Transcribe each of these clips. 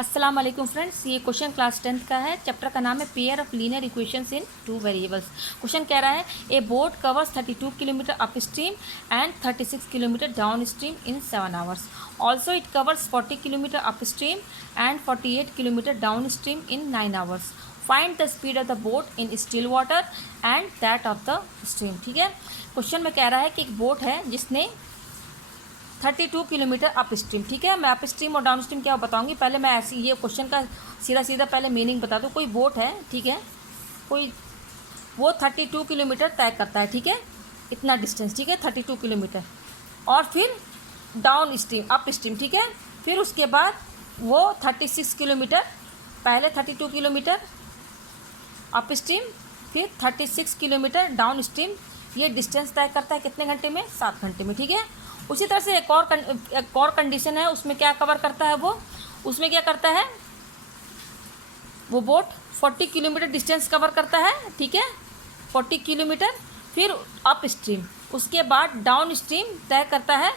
अस्सलाम वालेकुम फ्रेंड्स, ये क्वेश्चन क्लास 10th का है। चैप्टर का नाम है pair of linear equations in two variables. Question कह रहा है ए boat covers 32 kilometre up stream and 36 kilometre down stream in 7 hours. Also it covers 40 kilometre up stream and 48 kilometre down stream in 9 hours. Find the speed of the boat in still water and that of the stream. ठीक है, question में कह रहा है कि एक boat है जिसने 32 किलोमीटर अप स्ट्रीम। ठीक है, मैं अप स्ट्रीम और डाउन स्ट्रीम क्या बताऊंगी। पहले मैं ऐसी ये क्वेश्चन का सीधा पहले मीनिंग बता दूँ। कोई बोट है, ठीक है, कोई वो 32 किलोमीटर तय करता है, ठीक है, इतना डिस्टेंस, ठीक है, 32 किलोमीटर, और फिर डाउन स्ट्रीम अप स्ट्रीम, ठीक है, फिर उसके बाद वो 36 किलोमीटर, पहले 32 किलोमीटर अप स्ट्रीम, फिर 36 किलोमीटर डाउन स्ट्रीम, ये डिस्टेंस तय करता है कितने घंटे में? 7 घंटे में। ठीक है, उसी तरह से एक और कंडीशन है, उसमें क्या कवर करता है वो, उसमें क्या करता है वो बोट 40 किलोमीटर डिस्टेंस कवर करता है, ठीक है, 40 किलोमीटर, फिर अप स्ट्रीम, उसके बाद डाउन स्ट्रीम तय करता है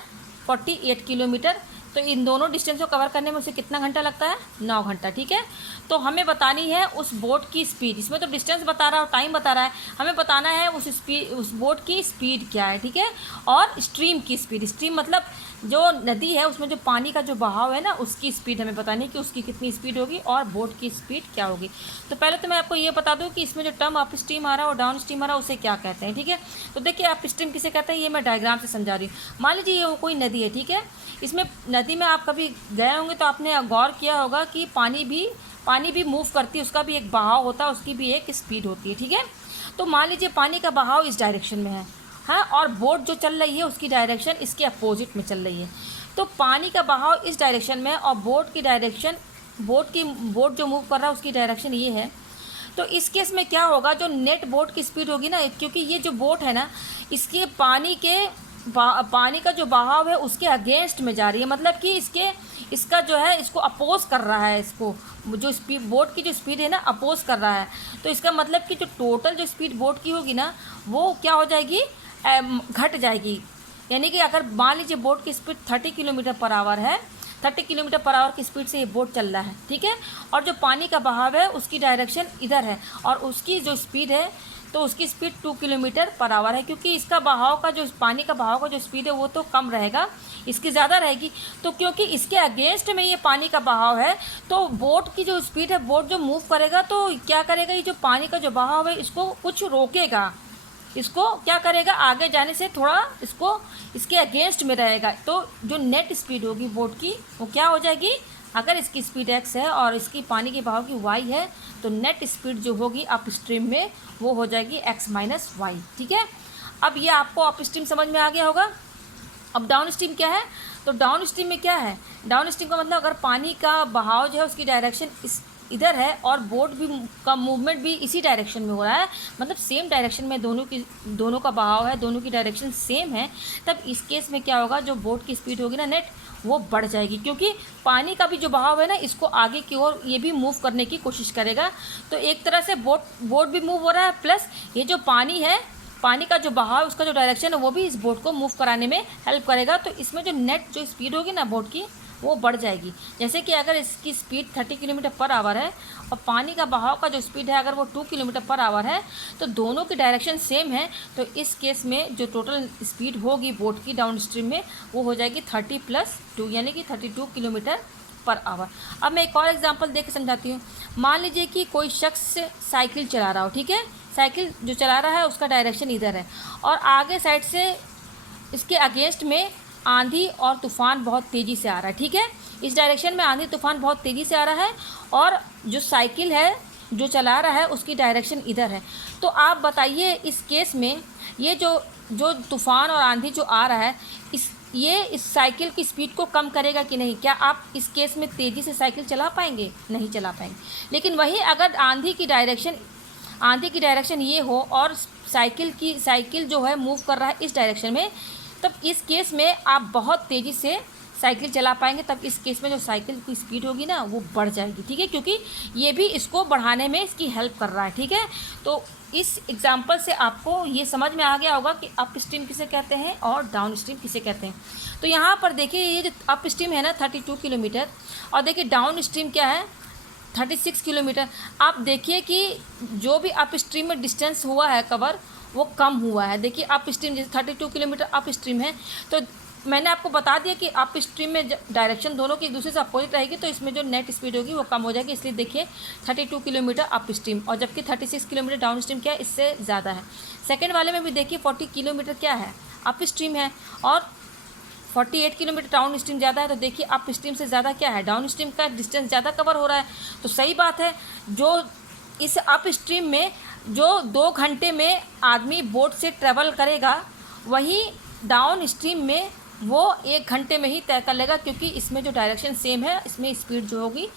48 किलोमीटर। तो इन दोनों डिस्टेंस को कवर करने में उसे कितना घंटा लगता है? 9 घंटा। ठीक है, तो हमें बतानी है उस बोट की स्पीड। इसमें तो डिस्टेंस बता रहा है और टाइम बता रहा है, हमें बताना है उस बोट की स्पीड क्या है। ठीक है, और स्ट्रीम की स्पीड, स्ट्रीम मतलब जो नदी है उसमें जो पानी का जो बहाव है ना, उसकी स्पीड हमें बतानी है कि उसकी कितनी स्पीड होगी और बोट की स्पीड क्या होगी। तो पहले तो मैं आपको ये बता दूं कि इसमें जो टर्म अप स्ट्रीम आ रहा है और डाउन स्ट्रीम आ रहा है उसे क्या कहते हैं। ठीक है, तो देखिए अप स्ट्रीम किसे कहते हैं ये मैं डायग्राम से समझा रही हूँ। मान लीजिए ये कोई नदी है, ठीक है, इसमें नदी में आप कभी गए होंगे तो आपने गौर किया होगा कि पानी भी मूव करती है, उसका भी एक बहाव होता है, उसकी भी एक स्पीड होती है। ठीक है, तो मान लीजिए पानी का बहाव इस डायरेक्शन में है, हाँ, और बोट जो चल रही है उसकी डायरेक्शन इसके अपोजिट में चल रही है। तो पानी का बहाव इस डायरेक्शन में और बोट की डायरेक्शन, बोट जो मूव कर रहा है उसकी डायरेक्शन ये है। तो इस केस में क्या होगा, जो नेट बोट की स्पीड होगी ना, क्योंकि ये जो बोट है ना इसके पानी का जो बहाव है उसके अगेंस्ट में जा रही है, मतलब कि इसका जो है इसको अपोज कर रहा है, इसको जो स्पीड बोट की जो स्पीड है ना अपोज कर रहा है। तो इसका मतलब कि जो टोटल जो स्पीड बोट की होगी ना वो क्या हो जाएगी, घट जाएगी। यानी कि अगर मान लीजिए बोट की स्पीड 30 किलोमीटर पर आवर है, 30 किलोमीटर पर आवर की स्पीड से ये बोट चल रहा है, ठीक है, और जो पानी का बहाव है उसकी डायरेक्शन इधर है और उसकी जो स्पीड है तो उसकी स्पीड 2 किलोमीटर पर आवर है, क्योंकि इसका बहाव का जो पानी का बहाव का जो स्पीड है वो तो कम रहेगा, इसकी ज़्यादा रहेगी। तो क्योंकि इसके अगेंस्ट में ये पानी का बहाव है तो बोट की जो स्पीड है, बोट जो मूव करेगा तो क्या करेगा, ये जो पानी का जो बहाव है इसको कुछ रोकेगा, इसको क्या करेगा, आगे जाने से थोड़ा इसके अगेंस्ट में रहेगा। तो जो नेट स्पीड होगी बोट की वो क्या हो जाएगी, अगर इसकी स्पीड x है और इसकी पानी के बहाव की y है तो नेट स्पीड जो होगी अप स्ट्रीम में वो हो जाएगी x माइनस वाई। ठीक है, अब ये आपको अप स्ट्रीम समझ में आ गया होगा। अब डाउन स्ट्रीम क्या है, तो डाउन स्ट्रीम में क्या है, डाउन स्ट्रीम का मतलब अगर पानी का बहाव जो है उसकी डायरेक्शन इधर है और बोट भी का मूवमेंट भी इसी डायरेक्शन में हो रहा है, मतलब सेम डायरेक्शन में दोनों का बहाव है, दोनों की डायरेक्शन सेम है, तब इस केस में क्या होगा, जो बोट की स्पीड होगी ना नेट वो बढ़ जाएगी, क्योंकि पानी का भी जो बहाव है ना इसको आगे की ओर ये भी मूव करने की कोशिश करेगा। तो एक तरह से बोट भी मूव हो रहा है, प्लस ये जो पानी है, पानी का जो बहाव उसका जो डायरेक्शन है वो भी इस बोट को मूव कराने में हेल्प करेगा। तो इसमें जो नेट जो स्पीड होगी ना बोट की वो बढ़ जाएगी। जैसे कि अगर इसकी स्पीड 30 किलोमीटर पर आवर है और पानी का बहाव का जो स्पीड है अगर वो 2 किलोमीटर पर आवर है तो दोनों की डायरेक्शन सेम है, तो इस केस में जो टोटल स्पीड होगी बोट की डाउन स्ट्रीम में वो हो जाएगी 30 + 2 यानी कि 32 किलोमीटर पर आवर। अब मैं एक और एग्जांपल दे के समझाती हूँ। मान लीजिए कि कोई शख्स साइकिल चला रहा हो, ठीक है, साइकिल जो चला रहा है उसका डायरेक्शन इधर है और आगे साइड से इसके अगेंस्ट में आंधी और तूफ़ान बहुत तेज़ी से आ रहा है। ठीक है, इस डायरेक्शन में आंधी तूफ़ान बहुत तेज़ी से आ रहा है और जो साइकिल है जो चला रहा है उसकी डायरेक्शन इधर है। तो आप बताइए इस केस में ये जो तूफ़ान और आंधी जो आ रहा है इस साइकिल की स्पीड को कम करेगा कि नहीं? क्या आप इस केस में तेज़ी से साइकिल चला पाएंगे? नहीं चला पाएंगे। लेकिन वही अगर आंधी की डायरेक्शन ये हो और साइकिल जो है मूव कर रहा है इस डायरेक्शन में, तब इस केस में आप बहुत तेज़ी से साइकिल चला पाएंगे, तब इस केस में जो साइकिल की स्पीड होगी ना वो बढ़ जाएगी, ठीक है, क्योंकि ये भी इसको बढ़ाने में इसकी हेल्प कर रहा है, ठीक है। तो इस एग्जाम्पल से आपको ये समझ में आ गया होगा कि अप स्ट्रीम किसे कहते हैं और डाउन स्ट्रीम किसे कहते हैं। तो यहाँ पर देखिए ये जो अप स्ट्रीम है ना 32 किलोमीटर, और देखिए डाउन स्ट्रीम क्या है 36 किलोमीटर। आप देखिए कि जो भी अप स्ट्रीम में डिस्टेंस हुआ है कवर वो कम हुआ है। देखिए अप स्ट्रीम जैसे 32 किलोमीटर अप स्ट्रीम है, तो मैंने आपको बता दिया कि अप स्ट्रीम में डायरेक्शन दोनों की एक दूसरे से अपोजिट रहेगी, तो इसमें जो नेट स्पीड होगी वो कम हो जाएगी, इसलिए देखिए 32 किलोमीटर अप स्ट्रीम, और जबकि 36 किलोमीटर डाउन स्ट्रीम क्या है, इससे ज़्यादा है। सेकेंड वाले में भी देखिए 40 किलोमीटर क्या है अप स्ट्रीम है, और 48 किलोमीटर डाउन स्ट्रीम ज़्यादा है, तो देखिए अप स्ट्रीम से ज़्यादा क्या है, डाउन स्ट्रीम का डिस्टेंस ज़्यादा कवर हो रहा है। तो सही बात है, जो इस अप स्ट्रीम में जो 2 घंटे में आदमी बोट से ट्रेवल करेगा, वहीं डाउन स्ट्रीम में वो 1 घंटे में ही तय कर लेगा, क्योंकि इसमें जो डायरेक्शन सेम है, इसमें स्पीड जो होगी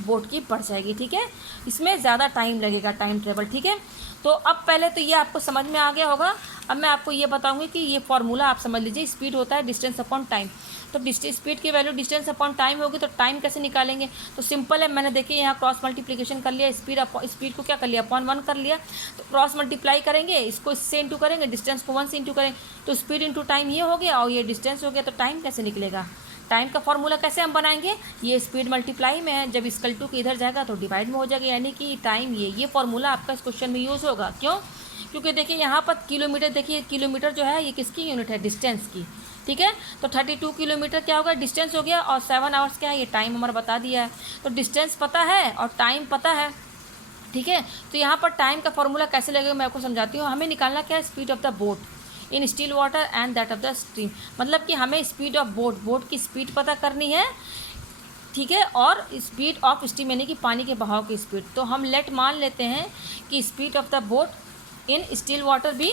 बोट की बढ़ जाएगी, ठीक है। इसमें ज़्यादा टाइम लगेगा, टाइम ट्रेवल, ठीक है। तो अब पहले तो ये आपको समझ में आ गया होगा। अब मैं आपको ये बताऊंगी कि ये फार्मूला आप समझ लीजिए, स्पीड होता है डिस्टेंस अपॉन टाइम। तो स्पीड की वैल्यू डिस्टेंस अपॉन टाइम होगी, तो टाइम कैसे निकालेंगे, तो सिंपल है, मैंने देखिए यहाँ क्रॉस मल्टीप्लिकेशन कर लिया, स्पीड को क्या कर लिया अपॉन 1 कर लिया, तो क्रॉस मल्टीप्लाई करेंगे, इसको इससे इंटू करेंगे, डिस्टेंस को 1 से इंटू करेंगे, तो स्पीड इंटू टाइम ये हो गया, और ये डिस्टेंस हो गया, तो टाइम कैसे निकलेगा, टाइम का फॉर्मूला कैसे हम बनाएंगे, ये स्पीड मल्टीप्लाई में है, जब इक्वल टू के इधर जाएगा तो डिवाइड में हो जाएगा, यानी कि टाइम ये फॉर्मूला आपका इस क्वेश्चन में यूज़ होगा। क्यों, क्योंकि देखिए यहाँ पर किलोमीटर, देखिए किलोमीटर जो है ये किसकी यूनिट है, डिस्टेंस की, ठीक है। तो 32 किलोमीटर क्या होगा, डिस्टेंस हो गया, और 7 आवर्स क्या है, ये टाइम हमारा बता दिया है। तो डिस्टेंस पता है और टाइम पता है, ठीक है। तो यहाँ पर टाइम का फॉर्मूला कैसे लगेगा मैं आपको समझाती हूँ। हमें निकालना क्या है, speed of the boat in still water and that of the stream, मतलब कि हमें स्पीड ऑफ बोट की स्पीड पता करनी है, ठीक है, और स्पीड ऑफ स्ट्रीम यानी कि पानी के बहाव की स्पीड। तो हम लेट मान लेते हैं कि speed of the boat in still water भी,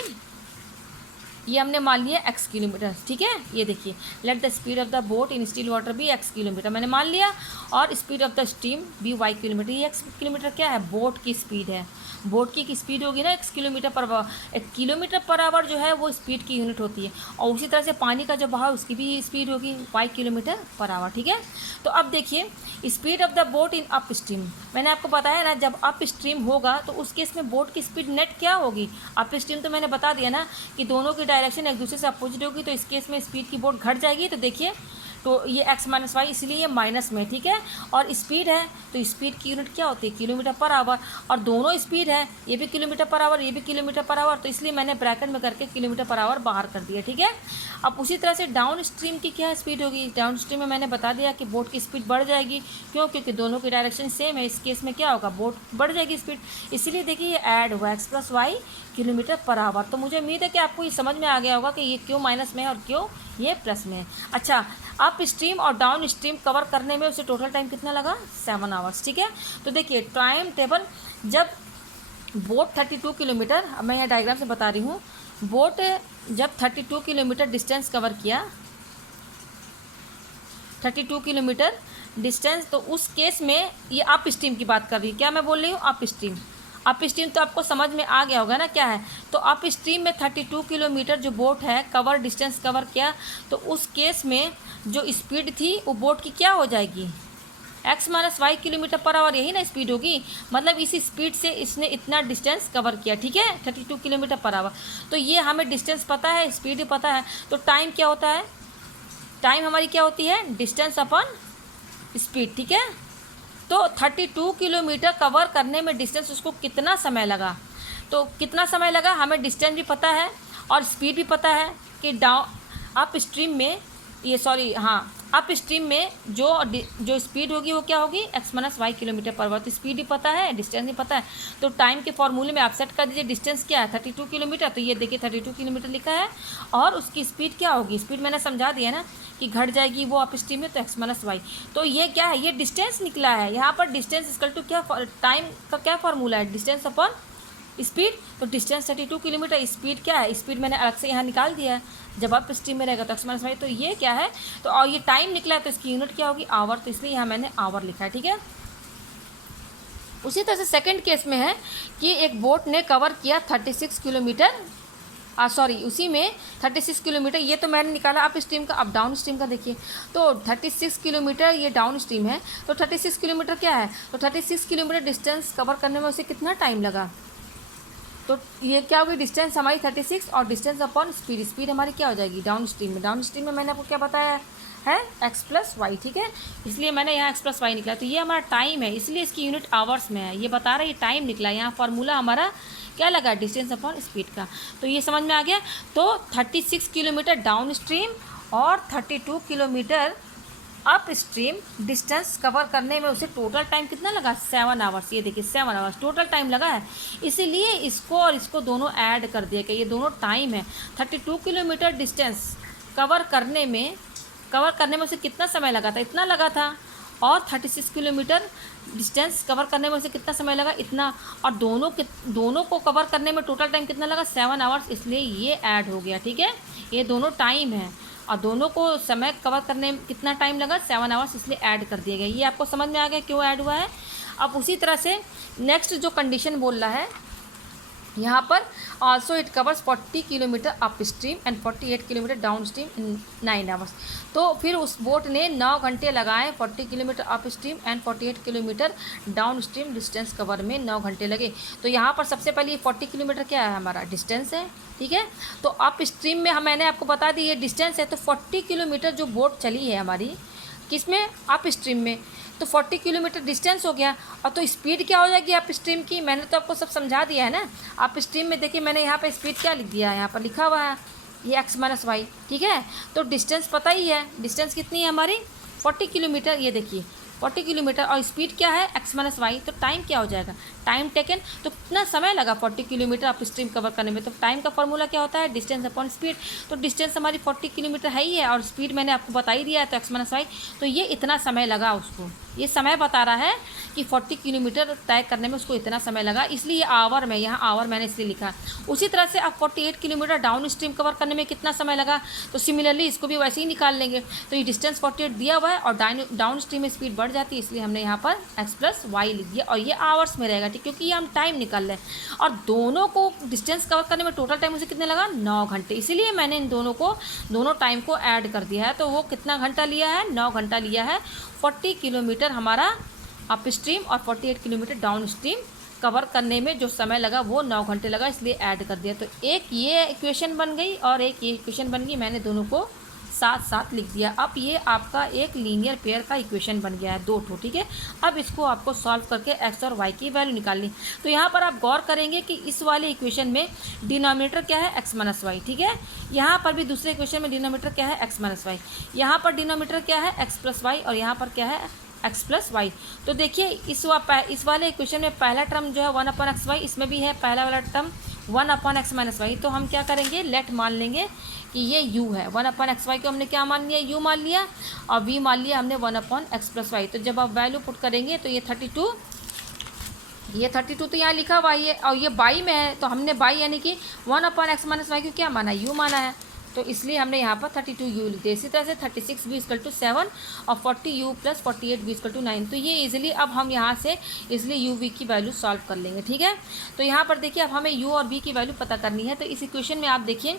ये हमने मान लिया x किलोमीटर, ठीक है। ये देखिए let the speed of the boat in still water भी x किलोमीटर मैंने मान लिया, और स्पीड ऑफ द स्ट्रीम भी y किलोमीटर। ये x किलोमीटर क्या है, बोट की स्पीड है, बोट की स्पीड होगी ना x kilometre per our, 1 kilometre per our जो है वो स्पीड की यूनिट होती है, और उसी तरह से पानी का जो बहाव उसकी भी स्पीड होगी y किलोमीटर पर आवर, ठीक है। तो अब देखिए speed of the boat in up stream, मैंने आपको बताया ना जब अप स्ट्रीम होगा तो उस केस में बोट की स्पीड नेट क्या होगी, अप स्ट्रीम तो मैंने बता दिया ना कि दोनों की डायरेक्शन एक दूसरे से अपोजिट होगी, तो इस केस में स्पीड की बोट घट जाएगी। तो देखिए तो ये x माइनस वाई, इसलिए ये माइनस में, ठीक है। और स्पीड है तो स्पीड की यूनिट क्या होती है, किलोमीटर पर आवर, और दोनों स्पीड है, ये भी किलोमीटर पर आवर, ये भी किलोमीटर पर आवर, तो इसलिए मैंने ब्रैकेट में करके किलोमीटर पर आवर बाहर कर दिया, ठीक है। अब उसी तरह से डाउन स्ट्रीम की क्या स्पीड होगी, डाउन स्ट्रीम में मैंने बता दिया कि बोट की स्पीड बढ़ जाएगी, क्यों, क्योंकि दोनों की डायरेक्शन सेम है, इस केस में क्या होगा, बोट बढ़ जाएगी स्पीड, इसीलिए देखिए ये ऐड हुआ x plus y kilometre per hour. तो मुझे उम्मीद है कि आपको ये समझ में आ गया होगा कि ये क्यों माइनस में है और क्यों ये प्लस में है। अच्छा, अप स्ट्रीम और डाउन स्ट्रीम कवर करने में उसे टोटल टाइम कितना लगा, 7 आवर्स, ठीक है। तो देखिए टाइम टेबल, जब बोट 32 किलोमीटर, अब मैं यहाँ डायग्राम से बता रही हूँ, बोट जब 32 किलोमीटर डिस्टेंस कवर किया, 32 किलोमीटर डिस्टेंस, तो उस केस में ये अप स्ट्रीम की बात कर रही है, क्या मैं बोल रही हूँ, अप स्ट्रीम। अप स्ट्रीम तो आपको समझ में आ गया होगा ना क्या है, तो अप स्ट्रीम में 32 किलोमीटर जो बोट है कवर डिस्टेंस कवर किया, तो उस केस में जो स्पीड थी वो बोट की क्या हो जाएगी, x minus y kilometre per hour, यही ना स्पीड होगी, मतलब इस स्पीड से इसने इतना डिस्टेंस कवर किया, ठीक है, 32 किलोमीटर पर आवर। तो ये हमें डिस्टेंस पता है, स्पीड भी पता है, तो टाइम क्या होता है, टाइम हमारी क्या होती है, डिस्टेंस अपॉन स्पीड, ठीक है। तो 32 किलोमीटर कवर करने में डिस्टेंस उसको कितना समय लगा, तो कितना समय लगा, हमें डिस्टेंस भी पता है और स्पीड भी पता है कि अप स्ट्रीम में, ये सॉरी हाँ, अप स्ट्रीम में जो स्पीड होगी वो क्या होगी, x minus y kilometre per hour. तो स्पीड भी पता है, डिस्टेंस भी पता है, तो टाइम के फॉर्मूले में आप सेट कर दीजिए, डिस्टेंस क्या है 32 किलोमीटर, तो ये देखिए 32 किलोमीटर लिखा है, और उसकी स्पीड क्या होगी, स्पीड मैंने समझा दिया ना कि घट जाएगी वो अप स्ट्रीम में, तो x माइनस वाई, तो ये क्या है, ये डिस्टेंस निकला है। यहाँ पर डिस्टेंस इक्वल टू क्या, टाइम का क्या फॉर्मूला है, डिस्टेंस अपॉन स्पीड, तो डिस्टेंस 32 किलोमीटर, स्पीड क्या है, स्पीड मैंने अलग से यहाँ निकाल दिया है, जब आप स्ट्रीम में रहेगा तो x माइनस वाई, तो ये क्या है, तो और ये टाइम निकला है तो इसकी यूनिट क्या होगी, आवर, तो इसलिए यहाँ मैंने आवर लिखा है, ठीक है। उसी तरह से सेकंड केस में है कि एक बोट ने कवर किया 36 किलोमीटर सॉरी उसी में 36 किलोमीटर, ये तो मैंने निकाला अप स्ट्रीम का। अब डाउन स्ट्रीम का देखिए, तो 36 किलोमीटर ये डाउन स्ट्रीम है, तो 36 किलोमीटर क्या है, तो 36 किलोमीटर डिस्टेंस कवर करने में उसे कितना टाइम लगा, तो ये क्या होगी, डिस्टेंस हमारी 36 और डिस्टेंस अपॉन स्पीड, स्पीड हमारी क्या हो जाएगी डाउन स्ट्रीम में। डाउन स्ट्रीम में मैंने आपको क्या बताया है x प्लस वाई, ठीक है, इसलिए मैंने यहाँ x प्लस वाई निकला। तो ये हमारा टाइम है, इसलिए इसकी यूनिट आवर्स में है, ये बता रहा है ये टाइम निकला। यहाँ फार्मूला हमारा क्या लगा, डिस्टेंस अपॉन स्पीड का। तो ये समझ में आ गया। तो 36 किलोमीटर डाउन स्ट्रीम और 32 kilometre up stream distance cover करने में उसे टोटल टाइम कितना लगा, 7 आवर्स। ये देखिए 7 आवर्स टोटल टाइम लगा है, इसीलिए इसको और इसको दोनों ऐड कर दिया कि ये दोनों टाइम है। 32 किलोमीटर डिस्टेंस कवर करने में उसे कितना समय लगा था, इतना लगा था, और 36 किलोमीटर डिस्टेंस कवर करने में उसे कितना समय लगा, इतना, और दोनों को कवर करने में टोटल टाइम कितना लगा, 7 आवर्स, इसलिए ये ऐड हो गया, ठीक है। ये दोनों टाइम है और दोनों को समय कवर करने में कितना टाइम लगा, 7 आवर्स, इसलिए ऐड कर दिया गया। ये आपको समझ में आ गया क्यों ऐड हुआ है। अब उसी तरह से नेक्स्ट जो कंडीशन बोल रहा है यहाँ पर, also it covers 40 kilometre up stream and 48 kilometre down stream in 9 hours. तो फिर उस बोट ने 9 घंटे लगाए, 40 kilometre up stream and 48 kilometre down stream distance cover में 9 घंटे लगे। तो यहाँ पर सबसे पहले 40 किलोमीटर क्या है, हमारा डिस्टेंस है, ठीक है। तो अप स्ट्रीम में मैंने आपको बता दी ये डिस्टेंस है, तो 40 किलोमीटर जो बोट चली है हमारी किस में, अप स्ट्रीम में, तो 40 किलोमीटर डिस्टेंस हो गया। और तो स्पीड क्या हो जाएगी अप स्ट्रीम की, मैंने तो आपको सब समझा दिया है ना। अप स्ट्रीम में देखिए मैंने यहाँ पे स्पीड क्या लिख दिया है, यहाँ पर लिखा हुआ है ये x माइनस वाई, ठीक है। तो डिस्टेंस पता ही है, डिस्टेंस कितनी है हमारी 40 किलोमीटर, ये देखिए 40 किलोमीटर, और स्पीड क्या है x माइनस वाई। तो टाइम क्या हो जाएगा, टाइम टेकन, तो कितना समय लगा 40 किलोमीटर अप स्ट्रीम कवर करने में। तो टाइम का फॉर्मूला क्या होता है, डिस्टेंस अपॉन स्पीड। तो डिस्टेंस हमारी 40 किलोमीटर है ही है, और स्पीड मैंने आपको बता ही दिया है, तो x माइनस वाई, तो ये इतना समय लगा उसको। ये समय बता रहा है कि 40 किलोमीटर तय करने में उसको इतना समय लगा, इसलिए ये आवर में, यहाँ आवर मैंने इसलिए लिखा। उसी तरह से अब 48 किलोमीटर डाउन स्ट्रीम कवर करने में कितना समय लगा, तो सिमिलरली इसको भी वैसे ही निकाल लेंगे। तो ये डिस्टेंस 48 दिया हुआ है और डाउन स्ट्रीम में स्पीड बढ़ जाती है, इसलिए हमने यहाँ पर x प्लस वाई लिख दिया, और ये आवर्स में रहेगा, ठीक, क्योंकि ये हम टाइम निकाल रहे हैं। और दोनों को डिस्टेंस कवर करने में टोटल टाइम उसे कितने लगा, 9 घंटे, इसीलिए मैंने इन दोनों टाइम को ऐड कर दिया है। तो वो कितना घंटा लिया है, 9 घंटा लिया है। 40 किलोमीटर हमारा अप स्ट्रीम और 48 किलोमीटर डाउन स्ट्रीम कवर करने में जो समय लगा वो 9 घंटे लगा, इसलिए ऐड कर दिया। तो एक ये इक्वेशन बन गई और एक ये इक्वेशन बन गई, मैंने दोनों को साथ साथ लिख दिया। अब ये आपका एक लीनियर पेयर का इक्वेशन बन गया है, 2 ठो, ठीक है। अब इसको आपको सॉल्व करके x और y की वैल्यू निकालनी। तो यहाँ पर आप गौर करेंगे कि इस वाले इक्वेशन में डिनोमिनेटर क्या है, x माइनस वाई, ठीक है। यहाँ पर भी दूसरे इक्वेशन में डिनोमिनेटर क्या है, x माइनस वाई, यहाँ पर डिनोमिनेटर क्या है, x प्लस वाई, और यहाँ पर क्या है x प्लस वाई। तो देखिए इस वाले इक्वेशन में पहला टर्म जो है 1 अपॉन एक्स वाई, इसमें भी है पहला वाला term 1 upon x minus y. तो हम क्या करेंगे, लेट मान लेंगे कि ये u है। 1 अपॉन एक्स वाई को हमने क्या मान लिया, u मान लिया, और v मान लिया हमने 1 अपॉन एक्स प्लस वाई। तो जब आप वैल्यू पुट करेंगे तो ये 32 तो यहाँ लिखा हुआ है, और ये बाई में है, तो हमने बाई यानी कि 1 अपॉन एक्स माइनस वाई को क्या माना, u माना है, तो इसलिए हमने यहाँ पर 32 u लिख दिया। इसी तरह से 36 v इक्वल टू 7 और 40 u plus 48 v equal to 9। तो ये इजीली अब हम यहाँ से इसलिए u v की वैल्यू सॉल्व कर लेंगे, ठीक है। तो यहाँ पर देखिए अब हमें u और v की वैल्यू पता करनी है। तो इस इक्वेशन में आप देखिए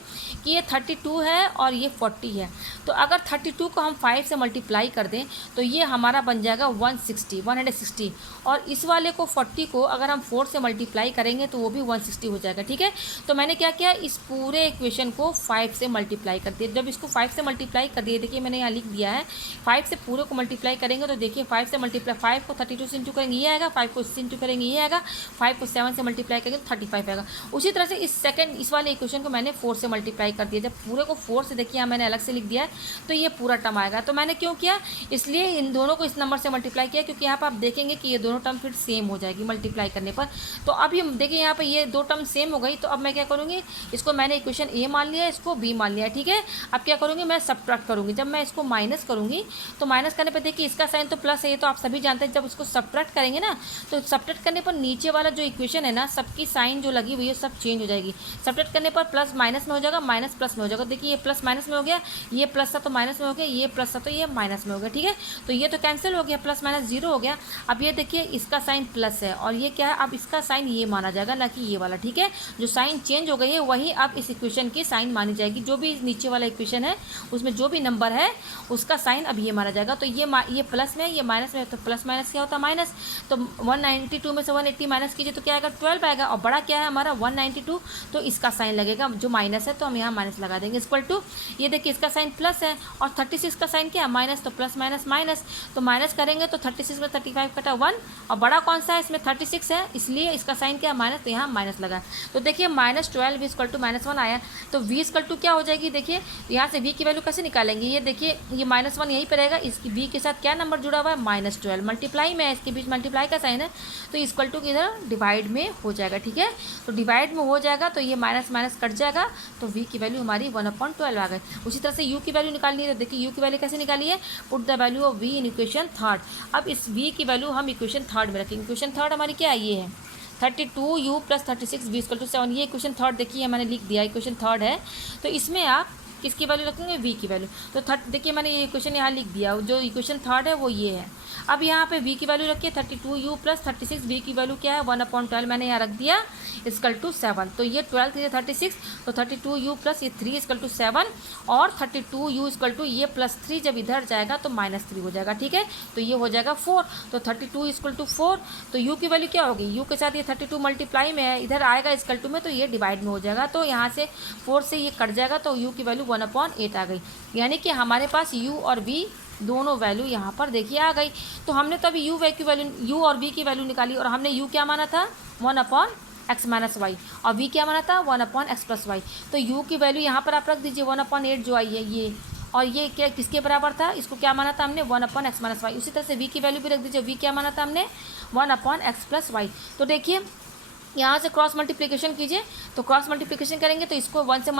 कि ये 32 है और ये 40 है। तो अगर 32 को हम 5 से मल्टीप्लाई कर दें तो ये हमारा बन जाएगा 160, और इस वाले को 40 को अगर हम 4 से मल्टीप्लाई करेंगे तो वो भी 160 हो जाएगा, ठीक है। तो मैंने क्या किया, इस पूरे इक्वेशन को 5 से मल्टीप्लाई कर दिया। जब इसको 5 से मल्टीप्लाई कर दिए, देखिए मैंने यहाँ लिख दिया है, 5 से पूरे को मल्टीप्लाई करेंगे तो देखिए 5 से मल्टीप्लाई, 5 को 32 से इंटू करेंगे ये आएगा, 5 को इससे इंटू करेंगे ये आएगा, 5 को 7 से मल्टीप्लाई करेंगे तो 35 आएगा। उसी तरह से इस वाले इक्वेशन को मैंने 4 से मल्टीप्लाई कर दिया। जब पूरे को 4 से देखिए यहाँ मैंने अलग से लिख दिया है, तो ये पूरा टर्म आएगा। तो मैंने क्यों किया, इसलिए इन दोनों को इस नंबर से मल्टीप्लाई किया, क्योंकि यहाँ पर आप देखेंगे कि ये दोनों टर्म फिर सेम हो जाएगी मल्टीप्लाई करने पर। तो अभी हम देखिए यहाँ पर ये 2 टर्म सेम हो गई, तो अब मैं क्या करूँगी, इसको मैंने इक्वेशन ए मान लिया, इसको बी मान मान लिया, ठीक है। अब क्या करूँगी मैं, सब्ट्रैक्ट करूँगी। जब मैं इसको माइनस करूँगी तो माइनस करने पर देखिए इसका साइन तो प्लस है, ये तो आप सभी जानते हैं। जब उसको सब्ट्रैक्ट करेंगे ना तो सब्ट्रैक्ट करने पर नीचे वाला जो इक्वेशन है ना, सबकी साइन जो लगी हुई है सब चेंज हो जाएगी। सब्ट्रैक्ट करने पर प्लस माइनस में हो जाएगा, माइनस प्लस में हो जाएगा। देखिए ये प्लस माइनस में हो गया, ये प्लस था तो माइनस में हो गया, ये प्लस था तो ये माइनस में हो गया, ठीक है। तो ये तो कैंसिल हो गया, प्लस माइनस जीरो हो गया। अब ये देखिए इसका साइन प्लस है और ये क्या है, अब इसका साइन ये माना जाएगा, ना कि ये वाला, ठीक है। जो साइन चेंज हो गई है वही अब इस इक्वेशन की साइन मानी जाएगी। जो भी नीचे वाला इक्वेशन है उसमें जो भी नंबर है उसका साइन अब ये माना जाएगा। तो ये प्लस में, ये माइनस में, तो प्लस माइनस क्या होता है, माइनस। तो 192 में से 180 माइनस कीजिए तो क्या आएगा, 12 आएगा। और बड़ा क्या है हमारा 192, तो इसका साइन लगेगा जो माइनस है, तो हम यहाँ माइनस लगा देंगे। इक्वल टू, ये देखिए इसका साइन प्लस है और 36 का साइन क्या है, माइनस। तो प्लस माइनस माइनस, तो माइनस करेंगे तो 36 में 35 कटा 1, और बड़ा कौन सा है इसमें 36 है, इसलिए इसका साइन क्या है, माइनस। तो यहाँ माइनस लगा। तो देखिए -12 इक्वल टू -1 आया। तो v इक्वल टू क्या हो जाएगी, देखिए यहाँ से v की वैल्यू कैसे निकालेंगे। ये देखिए ये -1 यहीं पर रहेगा, इसकी v के साथ क्या नंबर जुड़ा हुआ है, -12। मल्टीप्लाई में है, इसके बीच मल्टीप्लाई का साइन है, तो इक्वल टू इधर डिवाइड में हो जाएगा, ठीक है। तो डिवाइड में हो जाएगा तो ये माइनस माइनस कट जाएगा, तो v की वैल्यू हमारी 1/12 आ गई। उसी तरह से u की वैल्यू निकालनी है। तो देखिए u की वैल्यू कैसे निकाली है, put the value of v in equation third. अब इस v की वैल्यू हम इक्वेशन थर्ड में रखेंगे। इक्वेशन थर्ड हमारी क्या है, ये है 32u + 36 v = 7। ये इक्वेशन थर्ड देखिए मैंने लिख दिया, इक्वेशन थर्ड है। तो इसमें आप किसकी वैल्यू रखेंगे, v की वैल्यू। तो देखिए मैंने ये इक्वेशन यहाँ लिख दिया, जो इक्वेशन थर्ड है वो ये है। अब यहाँ पे v की वैल्यू रखिए 32u + 36, v की वैल्यू क्या है 1/12 मैंने यहाँ रख दिया, = 7। तो ये 12 3 36, तो 32u + ये 3 = 7, और 32u = ये +3 जब इधर जाएगा तो -3 हो जाएगा, ठीक है। तो ये हो जाएगा 4, तो 32 = 4। तो u की वैल्यू क्या होगी, u के साथ ये 32 मल्टीप्लाई में है, इधर आएगा = में, तो ये डिवाइड में हो जाएगा। तो यहाँ से 4 से ये कट जाएगा, तो u की वैल्यू 1/8 आ गई। यानी कि हमारे पास u और v दोनों वैल्यू यहाँ पर देखिए आ गई। तो हमने तो अभी u और v की वैल्यू निकाली, और हमने u क्या माना था 1/x - y, और v क्या माना था 1/x + y। तो u की वैल्यू यहाँ पर आप रख दीजिए 1/8 जो आई है ये, और ये क्या किसके बराबर था, इसको क्या माना था हमने 1/x - y। उसी तरह से v की वैल्यू भी रख दीजिए, v क्या माना था हमने 1/x + y। तो देखिए यहाँ से क्रॉस मल्टीप्लिकेशन कीजिए, तो क्रॉस मल्टीप्लिकेशन करेंगे तो इसको 1 से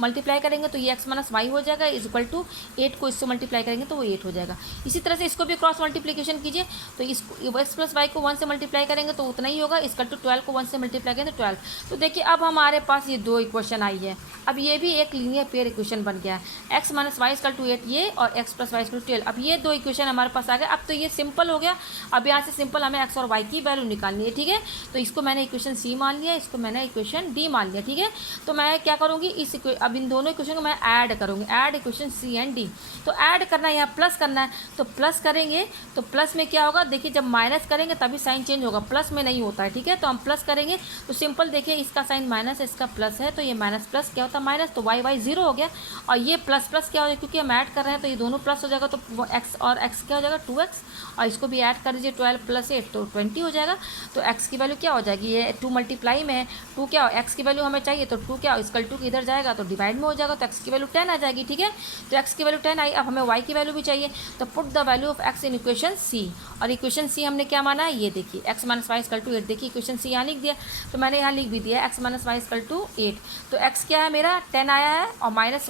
मल्टीप्लाई करेंगे तो ये x - y हो जाएगा, = 8 को इससे मल्टीप्लाई करेंगे तो वो 8 हो जाएगा। इसी तरह से इसको भी क्रॉस मल्टीप्लिकेशन कीजिए, तो इसको x + y को 1 से मल्टीप्लाई करेंगे तो उतना ही होगा, = 12 को 1 से मल्टीप्लाई करेंगे तो 12। तो देखिए अब हमारे पास ये दो इक्वेशन आई है। अब ये भी एक लीनियर पेयर इक्वेशन बन गया है, x - y = 8 ये, और x + y = 12। अब ये दो इक्वेशन हमारे पास आ गए। अब तो ये सिंपल हो गया। अब यहाँ से सिंपल हमें x और y की वैल्यू निकालनी है, ठीक है। तो इसको मैंने इक्वेशन सी मान लिया, इसको मैंने इक्वेशन डी मान लिया, ठीक है। तो मैं क्या करूँगी, अब इन दोनों इक्वेशन को मैं ऐड करूँगी, add equation c and d. तो ऐड करना है, यहाँ प्लस करना है, तो प्लस करेंगे तो प्लस में क्या होगा, देखिए जब माइनस करेंगे तभी साइन चेंज होगा, प्लस में नहीं होता है, ठीक है। तो हम प्लस करेंगे तो सिंपल देखिए इसका साइन माइनस है, इसका प्लस है, तो ये माइनस प्लस क्या होता है माइनस, तो वाई 0 हो गया। और ये प्लस प्लस क्या हो जाएगा, क्योंकि हम ऐड कर रहे हैं तो ये दोनों प्लस हो जाएगा, तो x और x क्या हो जाएगा 2x, और इसको भी ऐड कर दीजिए 12 + 8 तो 20 हो जाएगा। तो x की वैल्यू क्या हो जाएगी, ये 2 मल्टीप्लाई में है, 2 क्या हो, x की वैल्यू हमें चाहिए तो 2 क्या = टू इधर जाएगा तो डिवाइड में हो जाएगा, तो x की वैल्यू 10 आ जाएगी, ठीक है। तो x की वैल्यू 10 आई। अब हमें y की वैल्यू भी चाहिए, तो put the value of x in equation c। और इक्वेशन c हमने क्या माना है, ये देखिए x - y = 8। देखिए इक्वेशन c यहाँ लिख दिया, तो मैंने यहाँ लिख भी दिया x - y = 8। तो x क्या है मेरा 10 आया है, और -y =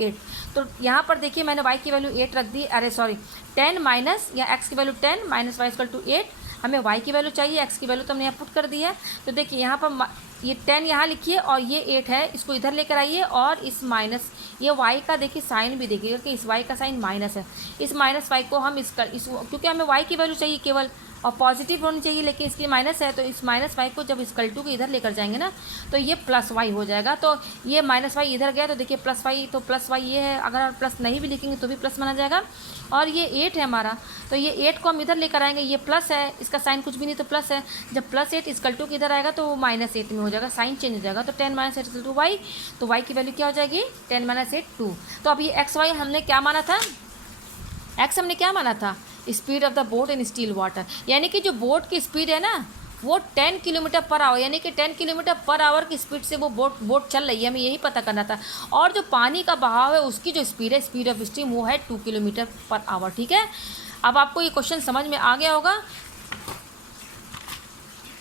8। तो यहाँ पर देखिए मैंने y की वैल्यू 8 रख दी, अरे सॉरी 10 माइनस, या x की वैल्यू 10 -y = 8। हमें y की वैल्यू चाहिए, x की वैल्यू तो हमने यहाँ पुट कर दी है। तो देखिए यहाँ पर ये 10 यहाँ लिखिए, और ये 8 है, इसको इधर लेकर आइए, और इस माइनस ये y का देखिए साइन भी देखिएगा कि इस y का साइन माइनस है। इस -y को हम क्योंकि हमें y की वैल्यू चाहिए केवल, और पॉजिटिव होनी चाहिए, लेकिन इसकी माइनस है, तो इस -y को जब = के इधर लेकर जाएंगे ना तो ये +y हो जाएगा। तो ये -y इधर गया, तो देखिए +y, तो +y ये है, अगर आप प्लस नहीं भी लिखेंगे तो भी प्लस माना जाएगा। और ये 8 है हमारा, तो ये 8 को हम इधर लेकर आएंगे, ये प्लस है, इसका साइन कुछ भी नहीं तो प्लस है। जब +8 = के इधर आएगा तो वो -8 में हो जाएगा, साइन चेंज हो जाएगा। तो 10 - 8 = y, तो y की वैल्यू क्या हो जाएगी 10 - 8 2। तो अब ये x y हमने क्या माना था, x हमने क्या माना था, speed of the boat in still water, यानी कि जो बोट की स्पीड है ना वो 10 km/h, यानी कि 10 km/h की स्पीड से वो बोट चल रही है, हमें यही पता करना था। और जो पानी का बहाव है उसकी जो स्पीड है, स्पीड ऑफ स्ट्रीम, वो है 2 km/h, ठीक है। अब आपको ये क्वेश्चन समझ में आ गया होगा।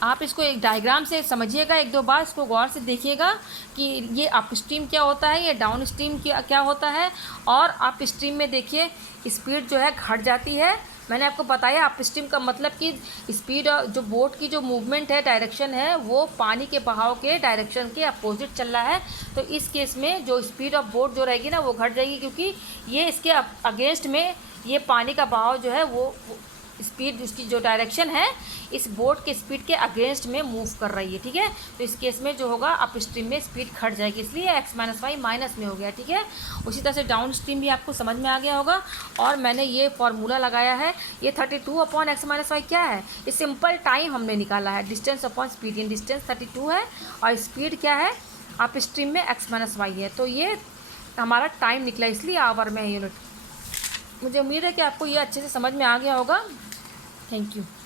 आप इसको एक डायग्राम से समझिएगा, एक दो बार इसको गौर से देखिएगा कि ये अपस्ट्रीम क्या होता है, ये डाउन स्ट्रीम क्या होता है। और अपस्ट्रीम में देखिए स्पीड जो है घट जाती है। मैंने आपको बताया अपस्ट्रीम का मतलब कि स्पीड जो बोट की जो मूवमेंट है, डायरेक्शन है, वो पानी के बहाव के डायरेक्शन के अपोजिट चल रहा है। तो इस केस में जो स्पीड ऑफ बोट जो रहेगी ना वो घट जाएगी, क्योंकि ये इसके अगेंस्ट में ये पानी का बहाव जो है वो स्पीड, उसकी जो डायरेक्शन है इस बोट के स्पीड के अगेंस्ट में मूव कर रही है। ठीक है, तो इस केस में जो होगा अप स्ट्रीम में स्पीड घट जाएगी, इसलिए x - y माइनस में हो गया। ठीक है, उसी तरह से डाउन स्ट्रीम भी आपको समझ में आ गया होगा। और मैंने ये फार्मूला लगाया है, ये 32/x - y क्या है, ये सिंपल टाइम हमने निकाला है, डिस्टेंस अपॉन स्पीड। इन डिस्टेंस 32 है और स्पीड क्या है अप स्ट्रीम में x - y है, तो ये हमारा टाइम निकला, इसलिए आवर में यूनिट। मुझे उम्मीद है कि आपको ये अच्छे से समझ में आ गया होगा। Thank you.